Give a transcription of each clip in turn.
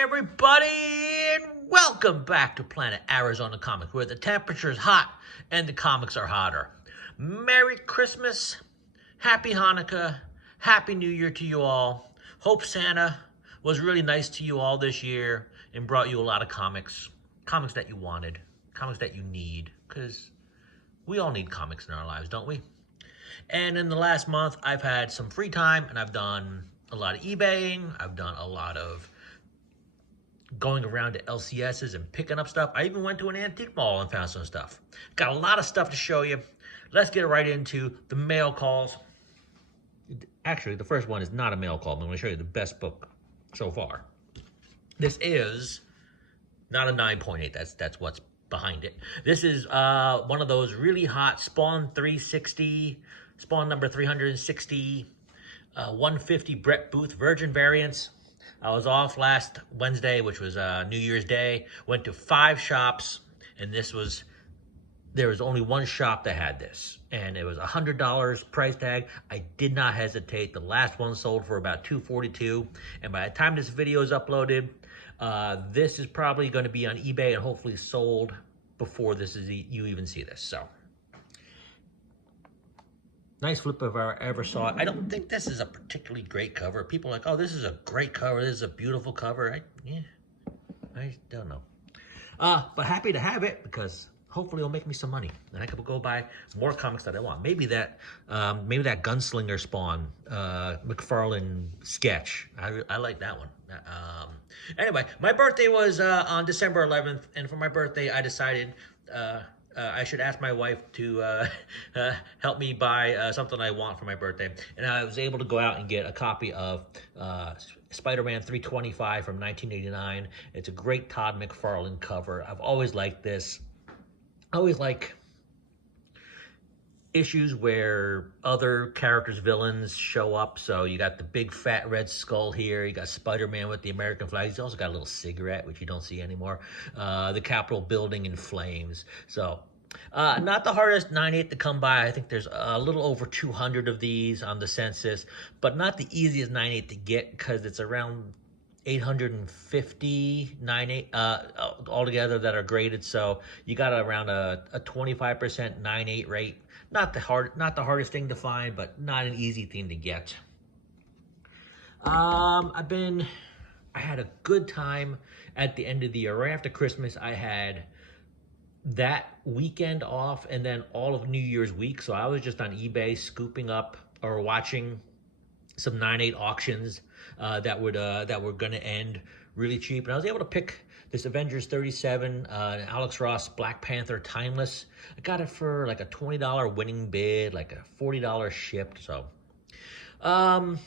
everybody, and welcome back to Planet Arizona Comics, where the temperature is hot and the comics are hotter. Merry Christmas, Happy Hanukkah, Happy New Year to you all. Hope Santa was really nice to you all this year and brought you a lot of comics that you wanted, comics that you need, because we all need comics in our lives, don't we? And in the last month, I've had some free time, and I've done a lot of eBaying. I've done a lot of going around to LCSs and picking up stuff. I even went to an antique mall and found some stuff. Got a lot of stuff to show you. Let's get right into the mail calls. Actually, the first one is not a mail call, but I'm going to show you the best book so far. This is not a 9.8. That's what's behind it. This is one of those really hot Spawn 360, Spawn number 360, 150 Brett Booth Virgin variants. I was off last Wednesday, which was New Year's Day. Went to 5 shops, and there was only one shop that had this, and it was $100 price tag. I did not hesitate. The last one sold for about $242, and by the time this video is uploaded, this is probably going to be on eBay and hopefully sold before you even see this. So, nice flip if I ever saw it. I don't think this is a particularly great cover. People are like, oh, this is a great cover. This is a beautiful cover. I don't know. But happy to have it because hopefully it'll make me some money. And I can go buy more comics that I want. Maybe that Gunslinger Spawn McFarlane sketch. I like that one. Anyway, my birthday was on December 11th. And for my birthday, I decided I should ask my wife to help me buy something I want for my birthday. And I was able to go out and get a copy of Spider-Man 325 from 1989. It's a great Todd McFarlane cover. I've always liked this. I always like issues where other characters' villains show up. So you got the big fat red skull here. You got Spider-Man with the American flag. He's also got a little cigarette, which you don't see anymore. The Capitol building in flames. So not the hardest 9.8 to come by. I think there's a little over 200 of these on the census, but not the easiest 9.8 to get because it's around 850 9.8 altogether that are graded. So you got around a 25% 9.8 rate. Not the hardest thing to find, but not an easy thing to get. I had a good time at the end of the year. Right after Christmas, I had that weekend off and then all of New Year's week. So I was just on eBay scooping up or watching some 9.8 auctions that were going to end really cheap. And I was able to pick this Avengers 37, Alex Ross Black Panther Timeless. I got it for like a $20 winning bid, like a $40 shipped. So I'm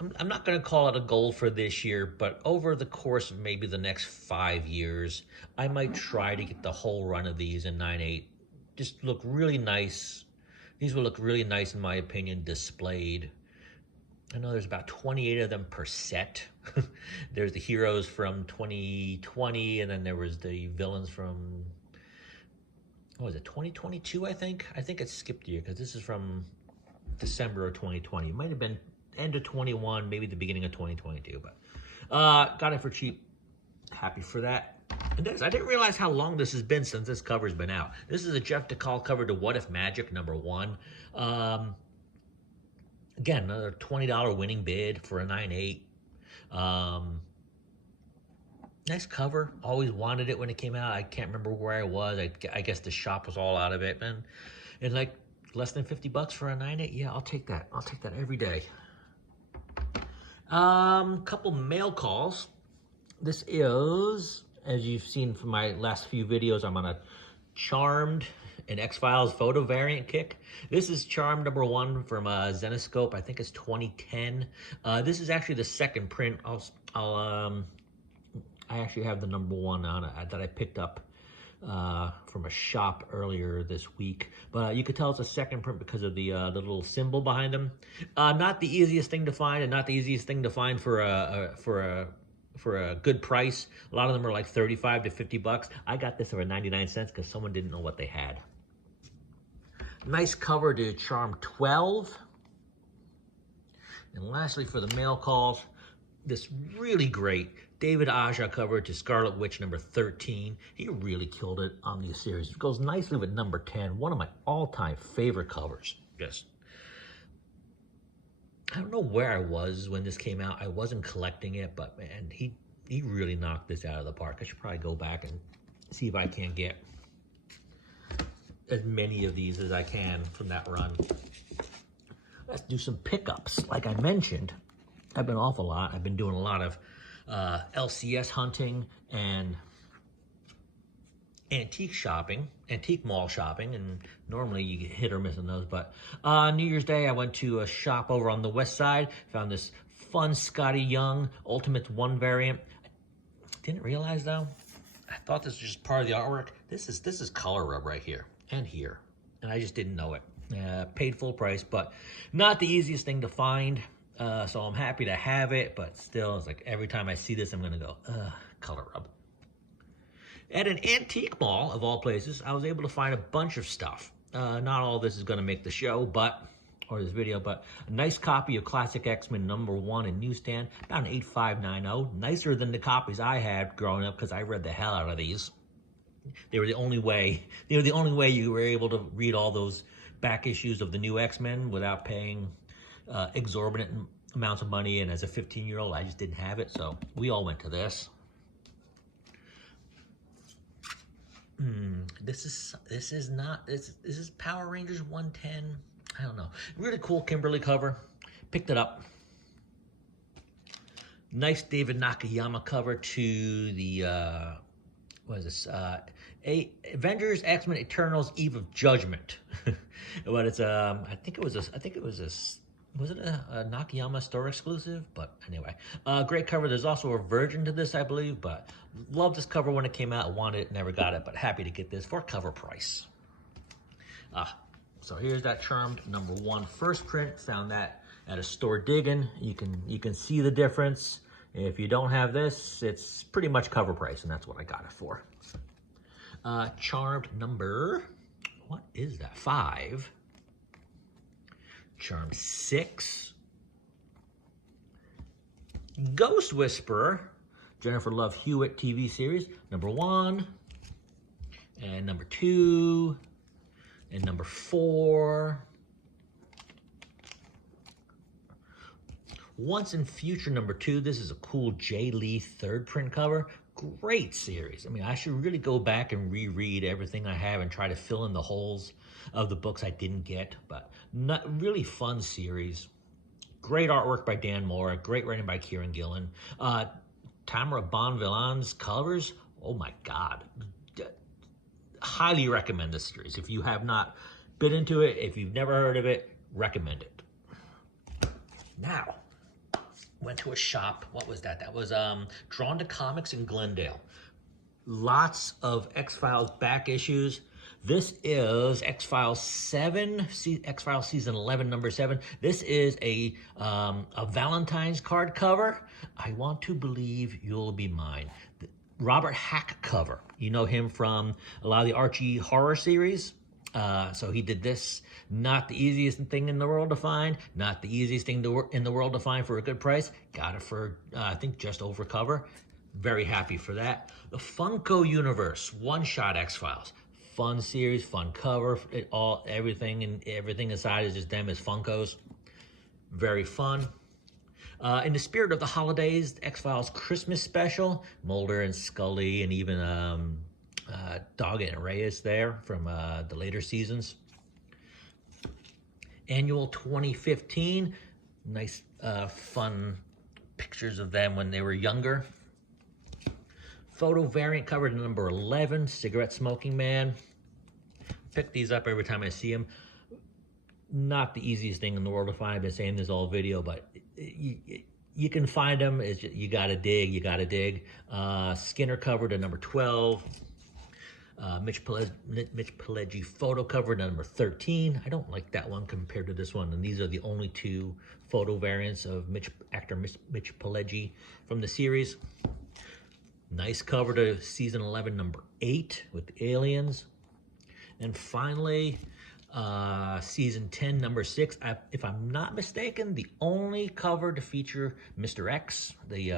not going to call it a goal for this year, but over the course of maybe the next 5 years, I might try to get the whole run of these in 9.8. Just look really nice. These will look really nice, in my opinion, displayed. I know there's about 28 of them per set. There's the heroes from 2020, and then there was the villains from, what was it, 2022, I think? I think it skipped a year, because this is from December of 2020. It might have been end of 21, maybe the beginning of 2022, but got it for cheap. Happy for that. And this, I didn't realize how long this has been since this cover's been out. This is a Jeff DeCall cover to What If Magic #1. Again, another $20 winning bid for a 9.8. Nice cover. Always wanted it when it came out. I can't remember where I was. I guess the shop was all out of it. And like less than $50 for a 9.8. Yeah, I'll take that. I'll take that every day. Couple mail calls. This is, as you've seen from my last few videos, I'm on a Charmed and X-Files photo variant kick. This is Charmed #1 from Zenescope. I think it's 2010. This is actually the second print. I actually have the #1 on it that I picked up from a shop earlier this week. But you could tell it's a second print because of the little symbol behind them. Not the easiest thing to find, and not the easiest thing to find for a good price. A lot of them are like 35 to 50 bucks. I got this for 99 cents because someone didn't know what they had. Nice cover to Charm 12. And lastly, for the mail calls, this really great David Aja cover to Scarlet Witch number 13. He really killed it on the series. It goes nicely with number 10, one of my all-time favorite covers. Just, I don't know where I was when this came out. I wasn't collecting it, but man, he really knocked this out of the park. I should probably go back and see if I can get as many of these as I can from that run. Let's do some pickups. Like I mentioned, I've been off a lot. I've been doing a lot of LCS hunting and antique mall shopping, and normally you get hit or miss on those. But New Year's Day, I went to a shop over on the west side, found this fun Scotty Young Ultimate 1 variant. Didn't realize though, I thought this was just part of the artwork. This is color rub right here and here, and I just didn't know it. Paid full price, but not the easiest thing to find. So I'm happy to have it, but still, it's like every time I see this, I'm gonna go, color rub. At an antique mall, of all places, I was able to find a bunch of stuff. Not all of this is gonna make the show, or this video, but a nice copy of Classic X-Men #1 in newsstand, about an 8590. Nicer than the copies I had growing up, because I read the hell out of these. They were the only way you were able to read all those back issues of the new X-Men without paying exorbitant amounts of money, and as a 15-year-old, I just didn't have it, so we all went to this. This is Power Rangers 110. I don't know. Really cool Kimberly cover. Picked it up. Nice David Nakayama cover to the what is this? Avengers X-Men Eternals Eve of Judgment. But it's I think it was a Nakayama store exclusive? But anyway, great cover. There's also a version to this, I believe, but loved this cover when it came out. Wanted it, never got it, but happy to get this for cover price. So here's that Charmed #1 first print. Found that at a store digging. You can see the difference. If you don't have this, it's pretty much cover price, and that's what I got it for. Charmed number, what is that? 5. Charmed 6. Ghost Whisperer, Jennifer Love Hewitt TV series, #1, and #2, and #4. Once in Future #2. This is a cool Jay Lee 3rd print cover. Great series. I mean, I should really go back and reread everything I have and try to fill in the holes of the books I didn't get, but not really fun series. Great artwork by Dan Mora, great writing by Kieran Gillen. Tamara Bonvillain's covers, oh my God. Highly recommend this series. If you have not been into it, if you've never heard of it, recommend it. Now, went to a shop. What was that? That was Drawn to Comics in Glendale. Lots of X-Files back issues. This is X-Files 7, X-Files season 11, #7. This is a Valentine's card cover. I Want to Believe You'll Be Mine. Robert Hack cover. You know him from a lot of the Archie horror series. So he did this. Not the easiest thing in the world to find. Not the easiest thing in the world to find for a good price. Got it for, I think, just over cover. Very happy for that. The Funko Universe, one-shot X-Files. Fun series, fun cover. Everything inside is just them as Funkos. Very fun. In the spirit of the holidays, X-Files Christmas special. Mulder and Scully, and even Doggett and Reyes there from the later seasons. Annual 2015. Nice, fun pictures of them when they were younger. Photo variant cover to #11, Cigarette Smoking Man. Pick these up every time I see them. Not the easiest thing in the world to find. I've been saying this all video, but you can find them. It's just, you gotta dig. Skinner cover to #12. Mitch Pileggi photo cover to #13. I don't like that one compared to this one, and these are the only 2 photo variants of actor Mitch Pileggi from the series. Nice cover to season 11, #8 with the aliens. And finally, Season 10, number 6. If I'm not mistaken, the only cover to feature Mr. X, the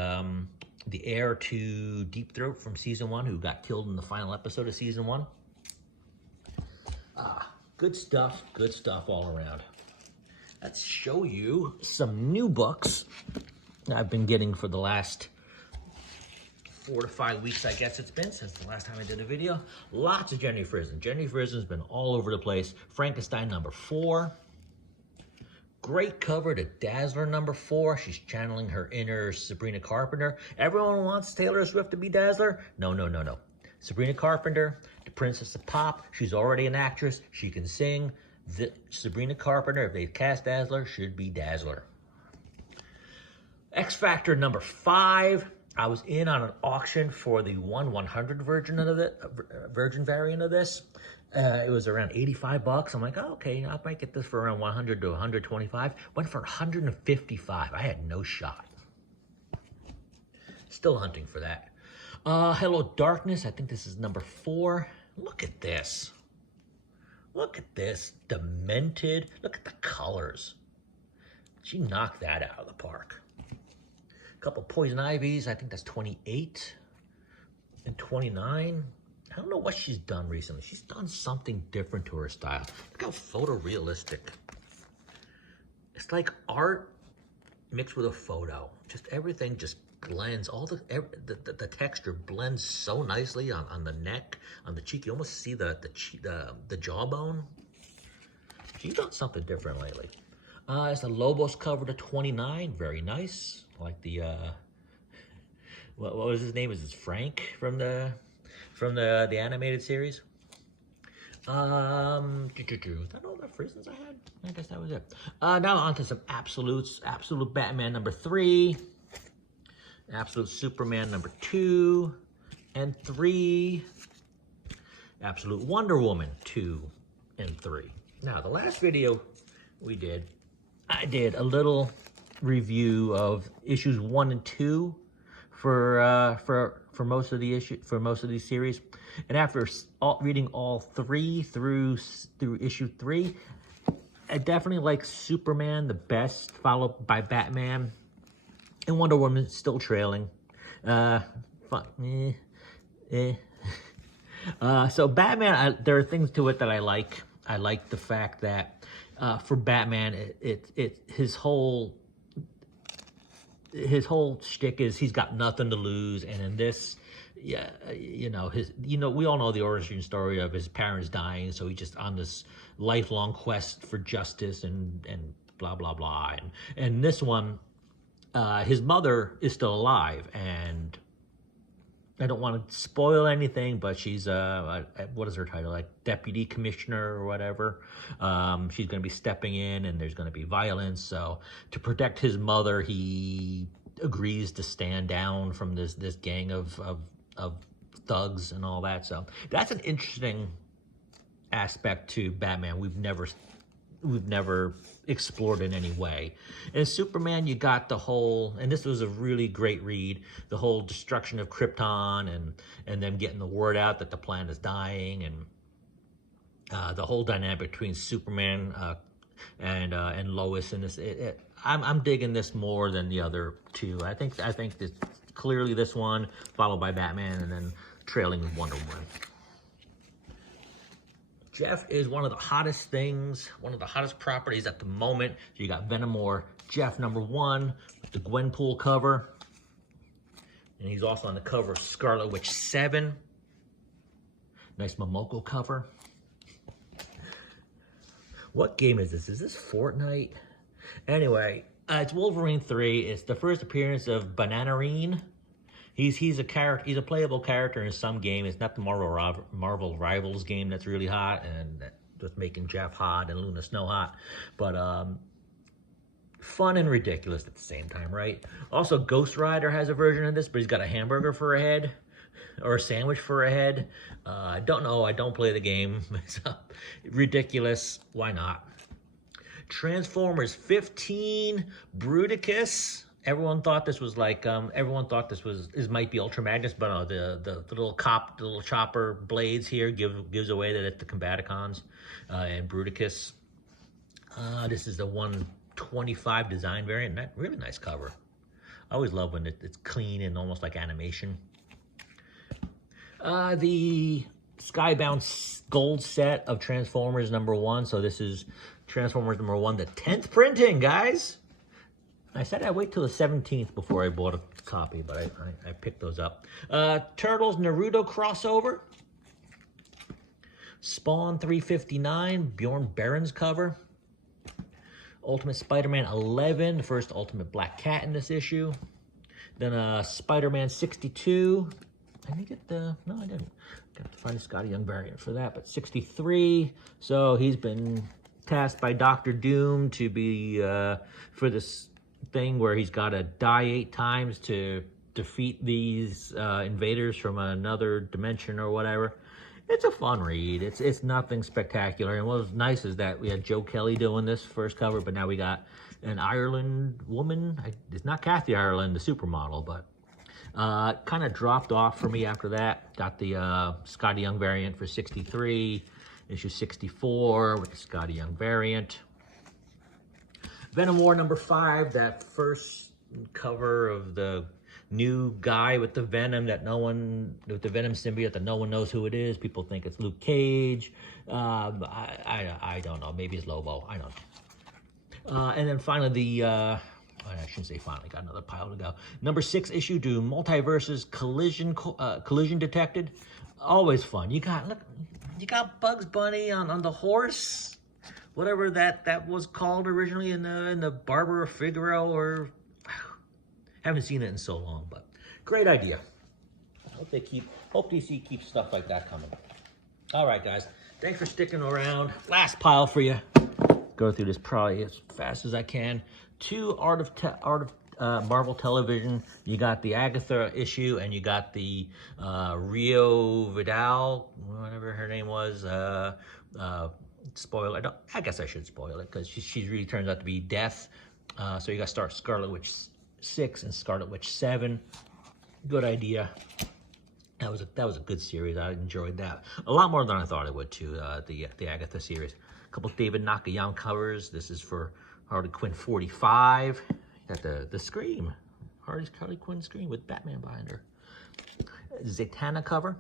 heir to Deep Throat from Season 1, who got killed in the final episode of Season 1. Good stuff all around. Let's show you some new books I've been getting for the last 4 to 5 weeks, I guess it's been, since the last time I did a video. Lots of Jenny Frison. Jenny Frison's been all over the place. Frankenstein number 4. Great cover to Dazzler number 4. She's channeling her inner Sabrina Carpenter. Everyone wants Taylor Swift to be Dazzler. No. Sabrina Carpenter, the Princess of Pop. She's already an actress. She can sing. Sabrina Carpenter, if they cast Dazzler, should be Dazzler. X Factor number 5. I was in on an auction for the 1/100 version variant of this. It was around 85 bucks. I'm like, oh, okay, I might get this for around 100 to 125. Went for 155. I had no shot. Still hunting for that. Hello Darkness. I think this is number 4. Look at this. Look at this. Demented. Look at the colors. She knocked that out of the park. Couple Poison Ivies, I think that's 28 and 29. I don't know what she's done recently. She's done something different to her style. Look how photorealistic. It's like art mixed with a photo. Just everything just blends. All the texture blends so nicely on the neck, on the cheek. You almost see the jawbone. She's done something different lately. It's a Lobos cover to 29. Very nice. Like the what was his name? Is this Frank from the animated series? Is that all the Frisons I had? I guess that was it. Now on to some absolutes. Absolute Batman number 3. Absolute Superman number 2 and 3. Absolute Wonder Woman 2 and 3. Now the last video we did, I did a little review of issues 1 and 2 for most of these series, and after reading all 3 through issue 3, I definitely like Superman the best, followed by Batman, and Wonder Woman still trailing. So Batman, there are things to it that I like. I like the fact that for Batman, his whole shtick is he's got nothing to lose, and in this, yeah, we all know the origin story of his parents dying, so he's just on this lifelong quest for justice and blah blah blah. And this one, his mother is still alive, and I don't want to spoil anything, but she's what is her title? Like deputy commissioner or whatever. She's going to be stepping in, and there's going to be violence. So to protect his mother, he agrees to stand down from this gang of thugs and all that. So that's an interesting aspect to Batman we've never explored in any way. And Superman, you got the whole, and this was a really great read, the whole destruction of Krypton and them getting the word out that the planet is dying, and the whole dynamic between Superman and Lois in this. I'm digging this more than the other two. I think this, clearly this one, followed by Batman, and then trailing with Wonder Woman. Jeff is one of the hottest things, one of the hottest properties at the moment. So you got Venom or Jeff number 1 with the Gwenpool cover. And he's also on the cover of Scarlet Witch 7. Nice Momoko cover. What game is this? Is this Fortnite? Anyway, it's Wolverine 3. It's the first appearance of Bananarine. He's a character. He's a playable character in some game. It's not the Marvel Rivals game that's really hot and just making Jeff hot and Luna Snow hot, but fun and ridiculous at the same time, right? Also, Ghost Rider has a version of this, but he's got a hamburger for a head or a sandwich for a head. I don't know. I don't play the game. So, ridiculous. Why not? Transformers 15, Bruticus Everyone thought this was like, everyone thought this might be Ultra Magnus, but no, the little chopper blades here gives away that it's the Combaticons and Bruticus. This is the 125 design variant. Really nice cover. I always love when it's clean and almost like animation. The Skybound Gold set of Transformers #1. So this is Transformers #1, the 10th printing, guys. I said I'd wait till the 17th before I bought a copy, but I picked those up. Turtles Naruto crossover. Spawn 359, Bjorn Barron's cover. Ultimate Spider-Man 11, the first Ultimate Black Cat in this issue. Then Spider-Man 62. I didn't get the, no, I didn't. Got to find a Scotty Young variant for that, but 63. So he's been tasked by Dr. Doom to be, for this thing where he's got to die 8 times to defeat these invaders from another dimension or whatever. It's a fun read. It's nothing spectacular. And what was nice is that we had Joe Kelly doing this first cover, but now we got an Ireland woman. It's not Kathy Ireland, the supermodel, but kind of dropped off for me after that. Got the Scotty Young variant for 63, issue 64 with the Scotty Young variant. Venom War #5, that first cover of the new guy with the Venom with the Venom symbiote that no one knows who it is. People think it's Luke Cage. I don't know. Maybe it's Lobo. I don't know. And then finally I shouldn't say finally, got another pile to go. #6 issue to Multiverses Collision Detected. Always fun. You got Bugs Bunny on the horse, whatever that was called originally in the Barber of Figaro, or haven't seen it in so long, but great idea. I hope DC keeps stuff like that coming. All right, guys, thanks for sticking around. Last pile for you. Go through this probably as fast as I can. 2 Art of Marvel Television. You got the Agatha issue, and you got the Rio Vidal, whatever her name was. Spoiler. I guess I should spoil it because she really turns out to be Death. So you got to start Scarlet Witch 6 and Scarlet Witch 7. Good idea. That was a good series. I enjoyed that a lot more than I thought it would too. The Agatha series. A couple David Nakayama covers. This is for Harley Quinn 45. You got the Scream, Harley Quinn Scream with Batman behind her. Zatanna cover.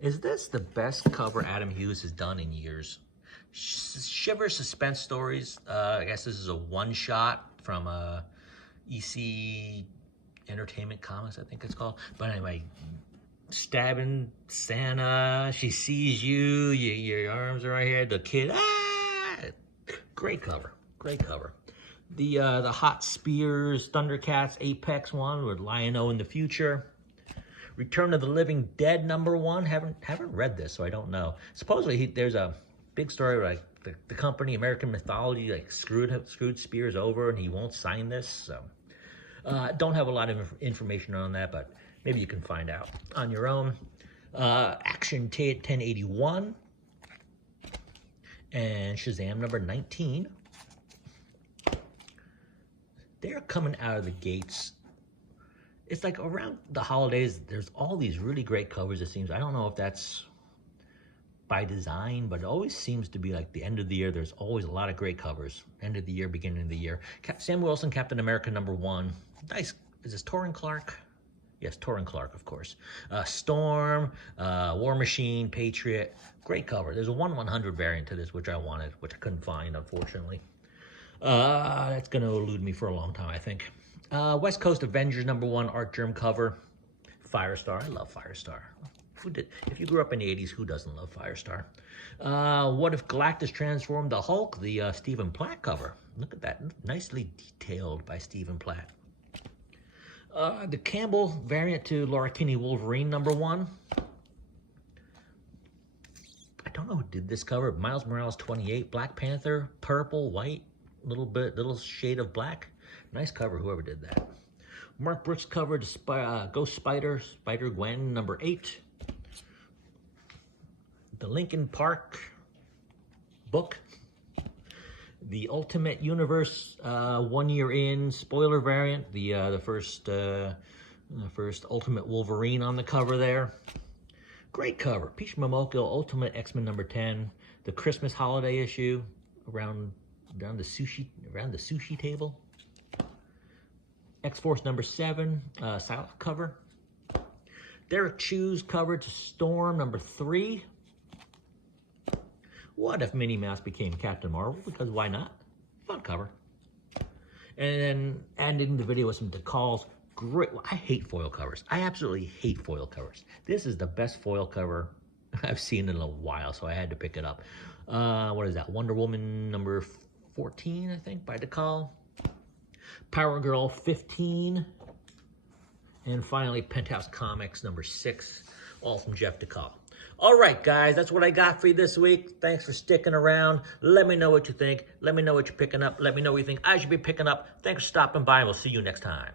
Is this the best cover Adam Hughes has done in years? Shiver Suspense Stories. I guess this is a one-shot from EC Entertainment Comics, I think it's called. But anyway, stabbing Santa. She sees you. Your arms are right here. The kid. Great cover. Great cover. The Hot Spears Thundercats Apex one with Lion-O in the future. Return of the Living Dead #1. Haven't read this, so I don't know. Supposedly there's a big story like the company American Mythology like screwed Spears over, and he won't sign this. So don't have a lot of information on that, but maybe you can find out on your own. Action 1081 and Shazam #19. They're coming out of the gates. It's like around the holidays, there's all these really great covers, it seems. I don't know if that's by design, but it always seems to be like the end of the year. There's always a lot of great covers. End of the year, beginning of the year. Sam Wilson, Captain America #1. Nice. Is this Torrin Clark? Yes, Torrin Clark, of course. Storm, War Machine, Patriot. Great cover. There's a 1/100 variant to this, which I wanted, which I couldn't find, unfortunately. That's going to elude me for a long time, I think. West Coast Avengers #1 Art Germ cover. Firestar. I love Firestar. If you grew up in the 80s, who doesn't love Firestar? What If Galactus Transformed the Hulk? The Stephen Platt cover. Look at that. Nicely detailed by Stephen Platt. The Campbell variant to Laura Kinney Wolverine #1. I don't know who did this cover. Miles Morales 28. Black Panther. Purple, white. Little shade of black. Nice cover, whoever did that. Mark Brooks covered Ghost Spider-Gwen #8. The Linkin Park book. The Ultimate Universe 1 year in spoiler variant, the first Ultimate Wolverine on the cover there. Great cover. Peach Momoko Ultimate X-Men number 10, the Christmas holiday issue around the sushi table. X-Force number 7, silent cover. Derek Chu's cover to Storm number 3. What if Minnie Mouse became Captain Marvel? Because why not? Fun cover. And then ending the video with some decals. Great. I hate foil covers. I absolutely hate foil covers. This is the best foil cover I've seen in a while, so I had to pick it up. What is that? Wonder Woman number 14, I think, by decal. Power Girl 15. And finally, Penthouse Comics number 6, all from Jeff DeCall. All right, guys, that's what I got for you this week. Thanks for sticking around. Let me know what you think. Let me know what you're picking up. Let me know what you think I should be picking up. Thanks for stopping by, and we'll see you next time.